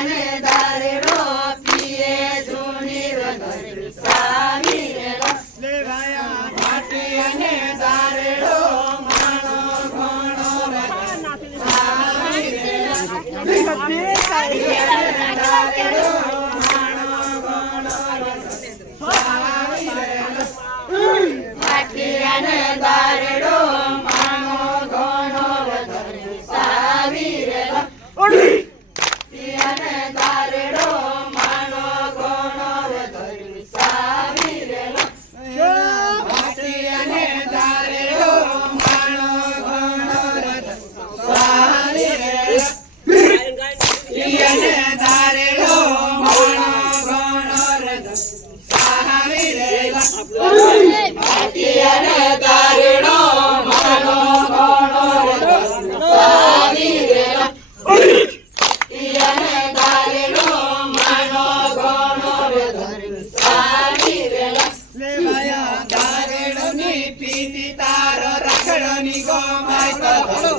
ને દારેડો પીએ જૂની રગડી સાવી રે લેવાયા માટી અને દારેડો માણો ઘણો સાવી રે દારેડો માટી અને દારેડો માણો ઘણો સાવી રે અને દારેડો માનો ઘણો વધરી સાવી રે માટી અને દારેડો માનો ઘણો સાવી રે અને દારેડો માનો ઘણો સાવી રે માટી અને દારેડો માનો ઘણો સાવી રે તારો રાખડો ની ગો માય